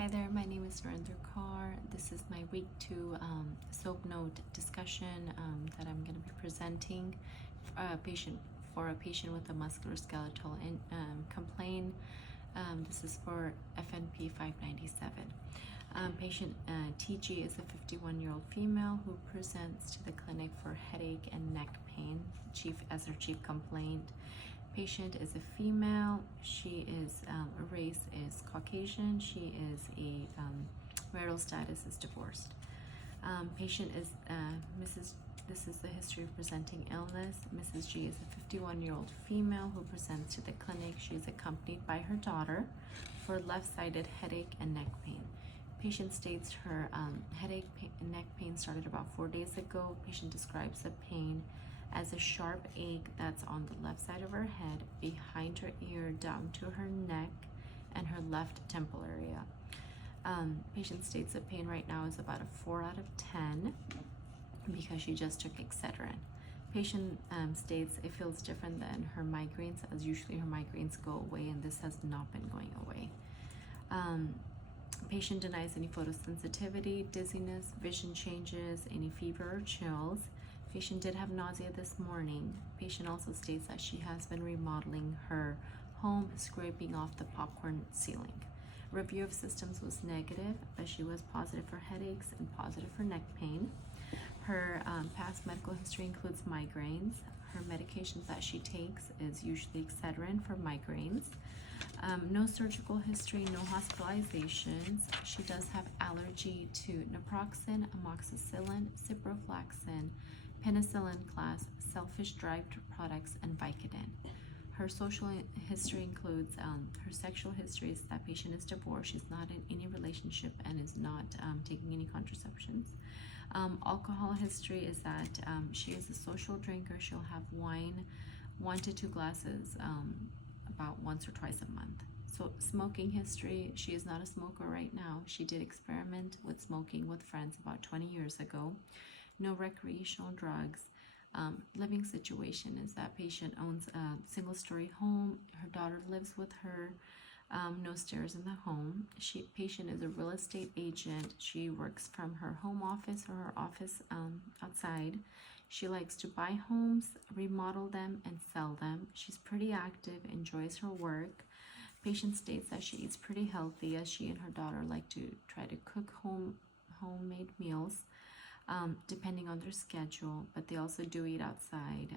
Hi there, my name is Narendra Kaur. This is my week 2 SOAP note discussion that I'm going to be presenting for a patient with a musculoskeletal complaint. This is for FNP 597. Patient TG is a 51-year-old female who presents to the clinic for headache and neck pain as her chief complaint. Patient is a female. She is race is Caucasian. She is a marital status is divorced. Patient is Mrs. This is the history of presenting illness. Mrs. G is a 51-year-old female who presents to the clinic. She is accompanied by her daughter for left-sided headache and neck pain. Patient states her headache and neck pain started about 4 days ago. Patient describes the pain as a sharp ache that's on the left side of her head, behind her ear, down to her neck, and her left temple area. Patient states the pain right now is about a 4 out of 10 because she just took Excedrin. Patient states it feels different than her migraines, as usually her migraines go away, and this has not been going away. Patient denies any photosensitivity, dizziness, vision changes, any fever or chills. Patient did have nausea this morning. Patient also states that she has been remodeling her home, scraping off the popcorn ceiling. Review of systems was negative, but she was positive for headaches and positive for neck pain. Her past medical history includes migraines. Her medications that she takes is usually Excedrin for migraines. No surgical history, no hospitalizations. She does have allergy to naproxen, amoxicillin, ciprofloxacin, penicillin class, selfish-derived products, and Vicodin. Her social history includes her sexual history is that patient is divorced, she's not in any relationship, and is not taking any contraceptions. Alcohol history is that she is a social drinker. She'll have wine 1 to 2 glasses about once or twice a month. So smoking history, she is not a smoker right now. She did experiment with smoking with friends about 20 years ago. No recreational drugs. Living situation is that patient owns a single-story home. Her daughter lives with her. No stairs in the home. Patient is a real estate agent. She works from her home office or her office outside. She likes to buy homes, remodel them, and sell them. She's pretty active, enjoys her work. Patient states that she eats pretty healthy, as she and her daughter like to try to cook homemade meals. Depending on their schedule, but they also do eat outside.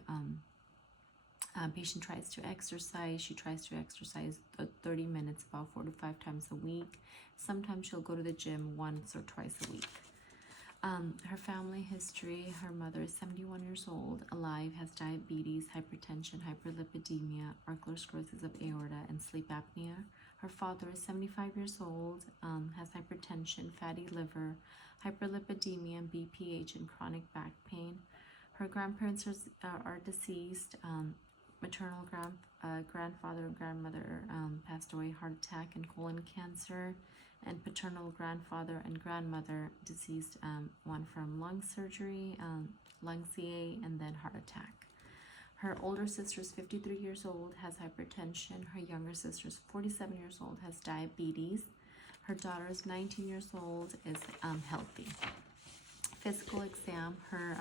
Patient tries to exercise. She tries to exercise 30 minutes about 4 to 5 times a week. Sometimes she'll go to the gym once or twice a week. Her family history, her mother is 71 years old, alive, has diabetes, hypertension, hyperlipidemia, ocular sclerosis of aorta, and sleep apnea. Her father is 75 years old, has hypertension, fatty liver, hyperlipidemia, BPH, and chronic back pain. Her grandparents are deceased. Maternal grandfather and grandmother passed away, heart attack and colon cancer. And paternal grandfather and grandmother deceased, one from lung surgery, lung CA, and then heart attack. Her older sister is 53 years old, has hypertension. Her younger sister is 47 years old, has diabetes. Her daughter is 19 years old, is healthy. Physical exam, her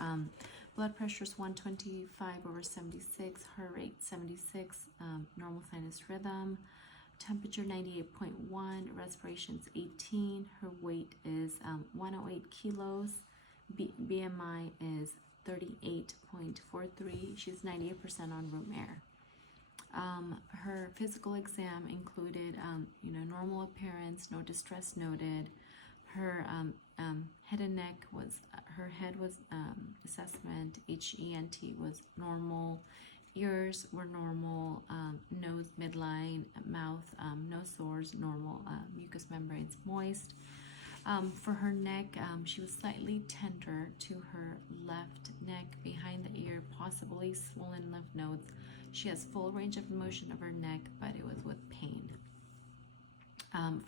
blood pressure is 125/76, heart rate 76, normal sinus rhythm, temperature 98.1, respirations 18, her weight is 108 kilos, BMI is 38.43, she's 98% on room air. Her physical exam included, normal appearance, no distress noted. Her head and neck was, her head was assessment, HENT was normal, ears were normal, nose midline, mouth, no sores, normal, mucous membranes moist. For her neck, she was slightly tender to her left neck, behind the ear, possibly swollen lymph nodes. She has full range of motion of her neck, but it was with pain.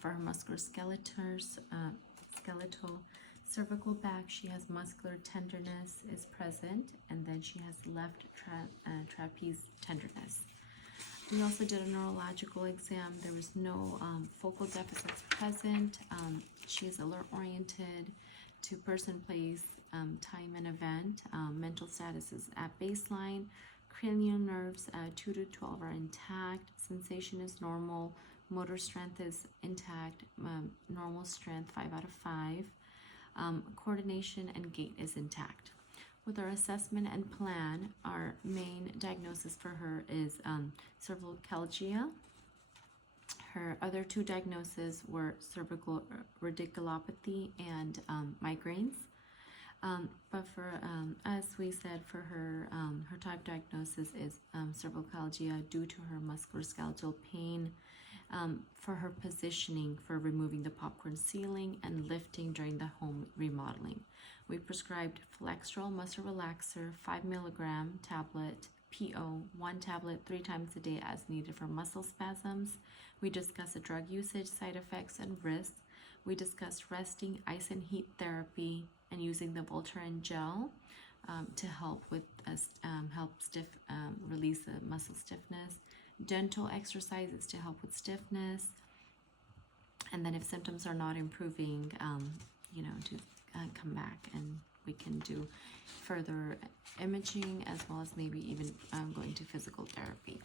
For her skeletal cervical back, she has muscular tenderness is present, and then she has left trapeze tenderness. We also did a neurological exam. There was no focal deficits present. She is alert oriented to person, place, time, and event. Mental status is at baseline. Cranial nerves 2 to 12 are intact. Sensation is normal. Motor strength is intact. Normal strength 5 out of 5. Coordination and gait is intact. With our assessment and plan, our main diagnosis for her is cervicalgia. Her other two diagnoses were cervical radiculopathy and migraines. But for, as we said, for her, her type diagnosis is cervicalgia due to her musculoskeletal pain. For her positioning for removing the popcorn ceiling and lifting during the home remodeling. We prescribed Flextrol muscle relaxer 5 milligram tablet, PO, 1 tablet 3 times a day as needed for muscle spasms. We discussed the drug usage, side effects, and risks. We discussed resting, ice and heat therapy, and using the Voltaren gel to help with release the muscle stiffness. Gentle exercises to help with stiffness. And then if symptoms are not improving, to come back and we can do further imaging as well as maybe even going to physical therapy.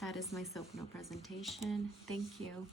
That is my SoapNote presentation. Thank you.